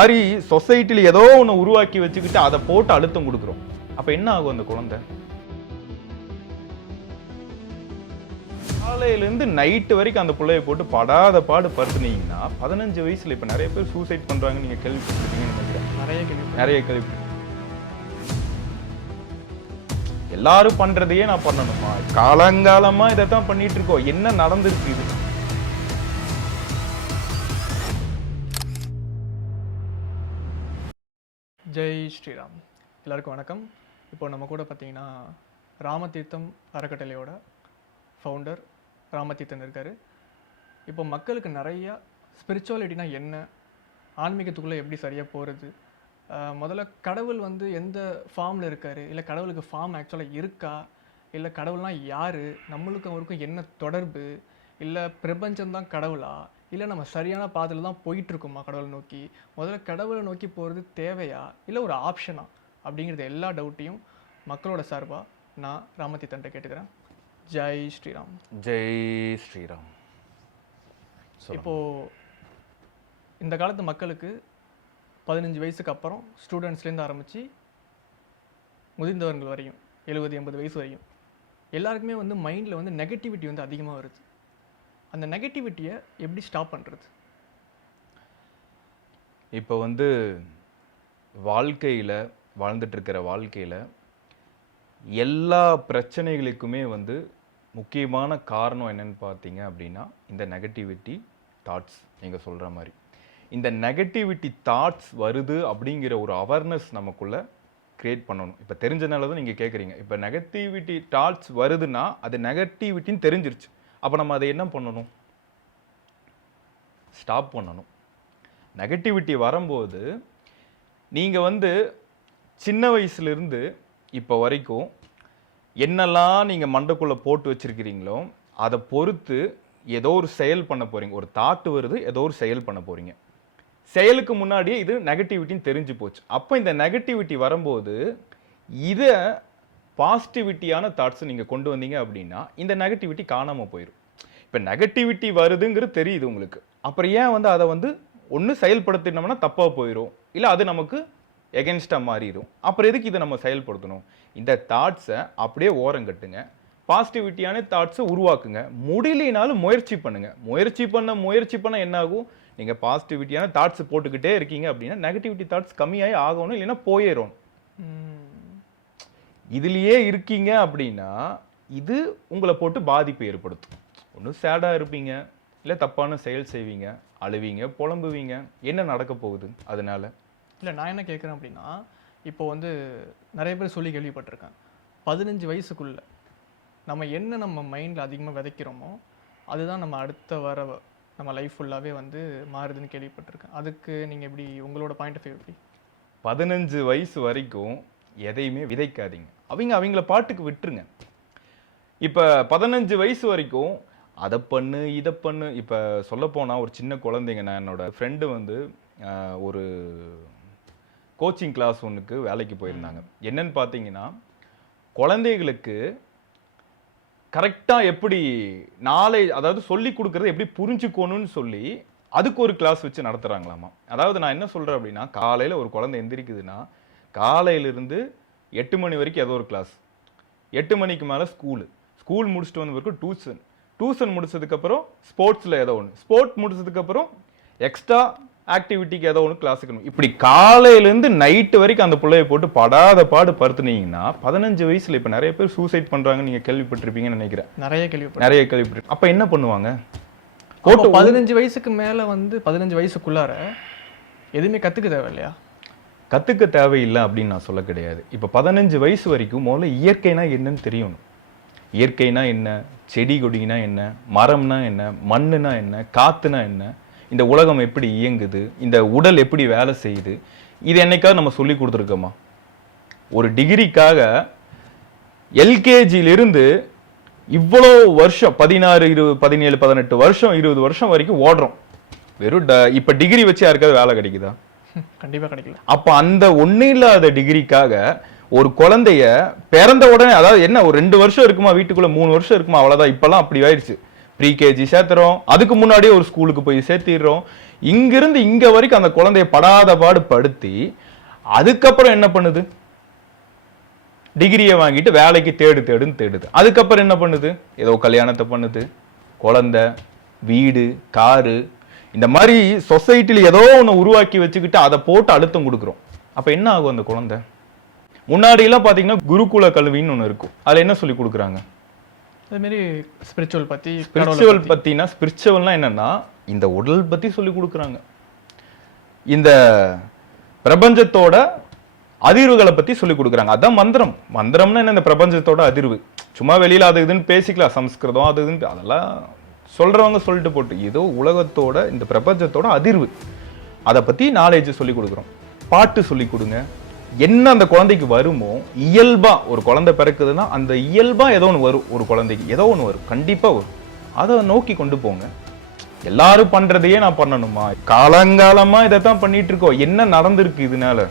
மாதிரி சொசைட்டில ஏதோ ஒன்று உருவாக்கி வச்சுக்கிட்டு அதை போட்டு அழுத்தம் கொடுக்குறோம். அப்ப என்ன ஆகும் அந்த குழந்தை? காலையிலேருந்து நைட்டு வரைக்கும் அந்த பிள்ளைய போட்டு படாத பாடு படுத்துனீங்கன்னா 15 வயசுல இப்ப நிறைய பேர் சூசைட் பண்றாங்க. நீங்க கேள்விப்பட்டிருக்கீங்கன்னு நினைக்கிறேன். நிறைய கேள்வி. எல்லாரும் பண்றதையே நான் பண்ணணுமா? காலங்காலமா இதைத்தான் பண்ணிட்டு இருக்கோம். என்ன நடந்திருக்கு இது? ஜெய் ஸ்ரீராம். எல்லாருக்கும் வணக்கம். இப்போ நம்ம கூட பார்த்தீங்கன்னா ராமதீர்த்தம் அறக்கட்டளையோட ஃபவுண்டர் ராமதீர்த்தன் இருக்கார். இப்போ மக்களுக்கு நிறையா ஸ்பிரிச்சுவாலிட்டினா என்ன, ஆன்மீகத்துக்குள்ளே எப்படி சரியாக போகிறது, முதல்ல கடவுள் வந்து எந்த ஃபார்மில் இருக்கார், இல்லை கடவுளுக்கு ஃபார்ம் ஆக்சுவலாக இருக்கா, இல்லை கடவுள்னால் யார், நம்மளுக்கும் அவருக்கும் என்ன தொடர்பு, இல்லை பிரபஞ்சம்தான் கடவுளா, இல்லை நம்ம சரியான பாதையில் தான் போயிட்டுருக்கோமா கடவுளை நோக்கி, முதல்ல கடவுளை நோக்கி போகிறது தேவையா இல்லை ஒரு ஆப்ஷனா அப்படிங்கிறது எல்லா டவுட்டையும் மக்களோட சார்பாக நான் ராமதீர்த்தன்ட்ட கேட்டுக்கிறேன். ஜெய் ஸ்ரீராம். ஜெய் ஸ்ரீராம். இப்போது இந்த காலத்து மக்களுக்கு 15 வயசுக்கு அப்புறம் ஸ்டூடெண்ட்ஸ்லேருந்து ஆரம்பித்து முதிர்ந்தவர்கள் வரையும் 70-80 வயசு வரையும் எல்லாருக்குமே வந்து மைண்டில் வந்து நெகட்டிவிட்டி வந்து அதிகமாக வருது. அந்த நெகட்டிவிட்டியை எப்படி ஸ்டாப் பண்ணுறது? இப்போ வந்து வாழ்க்கையில் வாழ்ந்துட்டுருக்கிற வாழ்க்கையில் எல்லா பிரச்சனைகளுக்குமே வந்து முக்கியமான காரணம் என்னன்னு பார்த்தீங்க அப்படின்னா இந்த நெகட்டிவிட்டி தாட்ஸ். நீங்கள் சொல்கிற மாதிரி இந்த நெகட்டிவிட்டி தாட்ஸ் வருது அப்படிங்கிற ஒரு அவேர்னஸ் நமக்குள்ளே க்ரியேட் பண்ணணும். இப்போ தெரிஞ்சனால தான் நீங்கள் கேட்குறீங்க. இப்போ நெகட்டிவிட்டி தாட்ஸ் வருதுன்னா அது நெகட்டிவிட்டின்னு தெரிஞ்சிருச்சு. அப்போ நம்ம அதை என்ன பண்ணணும்? ஸ்டாப் பண்ணணும். நெகட்டிவிட்டி வரும்போது நீங்கள் வந்து சின்ன வயசுலேருந்து இப்போ வரைக்கும் என்னெல்லாம் நீங்கள் மண்டைக்குள்ளே போட்டு வச்சுருக்கிறீங்களோ அதை பொறுத்து ஏதோ ஒரு செயல் பண்ண போகிறீங்க. ஒரு தாட்டு வருது, ஏதோ ஒரு செயல் பண்ண போகிறீங்க. செயலுக்கு முன்னாடியே இது நெகட்டிவிட்டின்னு தெரிஞ்சு போச்சு. அப்போ இந்த நெகட்டிவிட்டி வரும்போது இதை பாசிட்டிவிட்டியான தாட்ஸை நீங்கள் கொண்டு வந்தீங்க அப்படின்னா இந்த நெகட்டிவிட்டி காணாமல் போயிடும். இப்போ நெகட்டிவிட்டி வருதுங்கிறது தெரியுது உங்களுக்கு. அப்புறம் ஏன் வந்து அதை வந்து ஒன்று செயல்படுத்தினோம்னா தப்பாக போயிடும், இல்லை அது நமக்கு எகென்ஸ்டாக மாறிடும். அப்புறம் எதுக்கு இதை நம்ம செயல்படுத்தணும்? இந்த தாட்ஸை அப்படியே ஓரங்கட்டுங்க. பாசிட்டிவிட்டியான தாட்ஸை உருவாக்குங்க. முடியலினாலும் முயற்சி பண்ணுங்கள். முயற்சி பண்ண என்ன ஆகும்? நீங்கள் பாசிட்டிவிட்டியான தாட்ஸ் போட்டுக்கிட்டே இருக்கீங்க அப்படின்னா நெகட்டிவிட்டி தாட்ஸ் கம்மியாகி ஆகணும், இல்லைன்னா போயிடும். இதுலேயே இருக்கீங்க அப்படின்னா இது உங்களை போட்டு பாதிப்பு ஏற்படுத்தும். ஒன்று சேடாக இருப்பீங்க, இல்லை தப்பான செயல் செய்வீங்க, அழுவீங்க, புலம்புவீங்க. என்ன நடக்க போகுது அதனால? இல்லை, நான் என்ன கேட்குறேன் அப்படின்னா, இப்போ வந்து நிறைய பேர் சொல்லி கேள்விப்பட்டிருக்கேன், 15 வயசுக்குள்ளே நம்ம மைண்டில் அதிகமாக விதைக்கிறோமோ அதுதான் நம்ம அடுத்த வர நம்ம லைஃப் ஃபுல்லாகவே வந்து மாறுதுன்னு கேள்விப்பட்டிருக்கேன். அதுக்கு நீங்கள் எப்படி, உங்களோட பாயிண்ட் ஆஃப் வியூ எப்படி? 15 வயசு வரைக்கும் எதையுமே விதைக்காதீங்க. அவங்கள பாட்டுக்கு விட்டுருங்க. இப்போ 15 வயசு வரைக்கும் அதை பண்ணு இதை பண்ணு. இப்போ சொல்லப்போனால் ஒரு சின்ன குழந்தைங்க, நான் என்னோட ஃப்ரெண்டு வந்து ஒரு கோச்சிங் கிளாஸ் ஒன்றுக்கு வேலைக்கு போயிருந்தாங்க. என்னன்னு பார்த்தீங்கன்னா, குழந்தைகளுக்கு கரெக்டாக எப்படி அதாவது சொல்லி கொடுக்குறது எப்படி புரிஞ்சுக்கணும்னு சொல்லி அதுக்கு ஒரு கிளாஸ் வச்சு நடத்துகிறாங்களாமா. அதாவது நான் என்ன சொல்கிறேன் அப்படின்னா, காலையில் ஒரு குழந்தை எந்திரிக்குதுன்னா காலையிலிருந்து 8 மணி வரைக்கும் ஏதோ ஒரு கிளாஸ், 8 மணிக்கு மேலே ஸ்கூல் முடிச்சுட்டு வந்த பிறகு டியூஷன் முடிச்சதுக்கப்புறம் ஸ்போர்ட்ஸில் ஏதோ ஒன்று, ஸ்போர்ட் முடிச்சதுக்கப்புறம் எக்ஸ்ட்ரா ஆக்டிவிட்டிக்கு ஏதோ ஒன்று கிளாஸுக்கணும். இப்படி காலையிலேருந்து நைட்டு வரைக்கும் அந்த பிள்ளைய போட்டு படாத பாடு படுத்துனீங்கன்னா 15 வயசுல இப்போ நிறைய பேர் சூசைட் பண்ணுறாங்க. நீங்கள் கேள்விப்பட்டிருப்பீங்கன்னு நினைக்கிறேன். நிறைய கேள்விப்பட்டு. அப்போ என்ன பண்ணுவாங்க? 15 வயசுக்கு மேலே வந்து 15 வயசுக்குள்ளார எதுவுமே கற்றுக்க தேவை இல்லையா? கற்றுக்க தேவையில்லை அப்படின்னு நான் சொல்ல கிடையாது. இப்போ 15 வயசு வரைக்கும் முதல்ல இயற்கைனா என்னன்னு தெரியணும். இயற்கைனா என்ன, செடி கொடினா என்ன, மரம்னா என்ன, மண்ணுனா என்ன, காத்துனா என்ன, இந்த உலகம் எப்படி இயங்குது, இந்த உடல் எப்படி வேலை செய்யுது, இது என்னைக்காவது நம்ம சொல்லி கொடுத்துருக்கோமா? ஒரு டிகிரிக்காக எல்கேஜியிலிருந்து இவ்வளோ வருஷம் 16, 20, 17, 18 வருஷம், 20 வருஷம் வரைக்கும் ஓடுறோம். வெறும் இப்போ டிகிரி வச்சு யாருக்காவது வேலை கிடைக்குதா? கண்டிப்பா கிடைக்கல. அப்போ அந்த ஒன்றும் இல்லாத டிகிரிக்காக ஒரு குழந்தைய பிறந்த உடனே, அதாவது என்ன ஒரு 2 வருஷம் இருக்குமா வீட்டுக்குள்ள, 3 வருஷம் இருக்குமா, அவ்வளவுதான். இப்பெல்லாம் அப்படி ஆயிடுச்சு. ப்ரீகேஜி சேர்த்துறோம், அதுக்கு முன்னாடியே ஒரு ஸ்கூலுக்கு போய் சேர்த்திடுறோம். இங்கிருந்து இங்க வரைக்கும் அந்த குழந்தைய படாத பாடு படுத்தி அதுக்கப்புறம் என்ன பண்ணுது? டிகிரியை வாங்கிட்டு வேலைக்கு தேடுன்னு தேடுது. அதுக்கப்புறம் என்ன பண்ணுது? ஏதோ கல்யாணத்தை பண்ணுது, குழந்தை, வீடு, காரு, இந்த மாதிரி சொசைட்டில ஏதோ ஒன்று உருவாக்கி வச்சுக்கிட்டு அதை போட்டு அழுத்தம் கொடுக்குறோம். அப்ப என்ன ஆகும் அந்த குழந்தை? முன்னாடி எல்லாம் பாத்தீங்கன்னா குருகுல கல்வின்னு ஒன்று இருக்கும். அதுல என்ன சொல்லி கொடுக்குறாங்க? அதே மாதிரி ஸ்பிரிச்சுவல் பத்தி, ஸ்பிரிச்சுவல் பத்தினா, ஸ்பிரிச்சுவல்னா என்னன்னா இந்த உடல் பத்தி சொல்லி கொடுக்குறாங்க, இந்த பிரபஞ்சத்தோட அதிர்வுகளை பத்தி சொல்லி கொடுக்குறாங்க. அதான் மந்திரம். மந்திரம்னா என்ன? இந்த பிரபஞ்சத்தோட அதிர்வு. சும்மா வெளியில அது இதுன்னு பேசிக்கலாம், சம்ஸ்கிருதம் அது இதுன்னு அதெல்லாம் சொல்றவங்க சொல்லிட்டு போட்டு, ஏதோ உலகத்தோட இந்த பிரபஞ்சத்தோட அதிர்வு, அதை பத்தி நாலேஜ் சொல்லி கொடுக்குறோம். பாட்டு சொல்லி கொடுங்க. என்ன அந்த குழந்தைக்கு வருமோ இயல்பா, ஒரு குழந்தை பிறக்குதுன்னா அந்த இயல்பா ஏதோ ஒன்று வரும், ஒரு குழந்தைக்கு ஏதோ ஒன்று வரும், கண்டிப்பா வரும். அதை நோக்கி கொண்டு போங்க. எல்லாரும் பண்றதையே நான் பண்ணணுமா? காலங்காலமா இதைத்தான் பண்ணிட்டு இருக்கோம். என்ன நடந்திருக்கு இதனால?